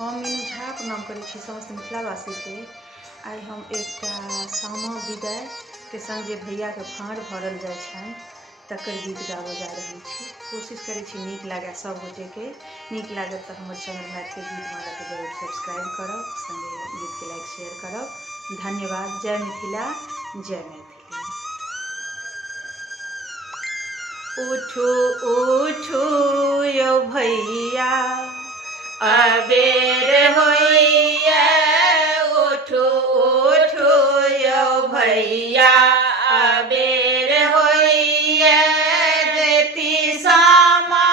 हम मीनू झा प्रणाम करै छी समस्त मिथिलावासी के। आई हम एक सामा विदाई के संग जे भैया के फाँड़ भरल जाय छनि तकर गीत गाबऽ जा रहल छी। कोशिश करै छी नीक लागे सब गोटे के। नीक लागत तो हमर चैनल मैथिली गीत माला के जरूर सब्सक्राइब करब, संगे गीत के लाइक शेयर करब। धन्यवाद। जय मिथिला, जय मैथिली। उठू उठू यौ भैया अबेर होइया, उठू उठू यौ भैया अबेर होइया। देती सामा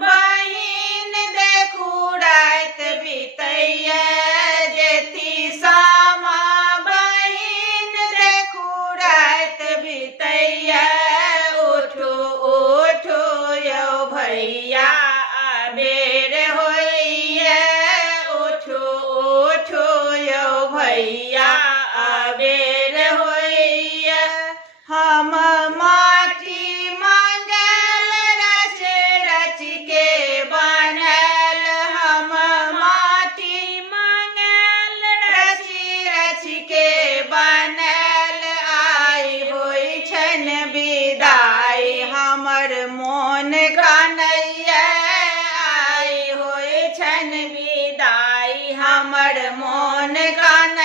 बहिन देखू रात बितैया, देती सामा बहिन देखू रात बितैया। उठू उठू यौ भैया अबेर होइया, उठू उठू यौ भैया अबेर होइया। हम माटी मंगल रच रच के बनल, हम माटी मंगल रच रच के बनल। आई होइ छनि विदाई हमर मोन कन्हैया, आई होइ छनि विदाई हमर मोन कन्हैया।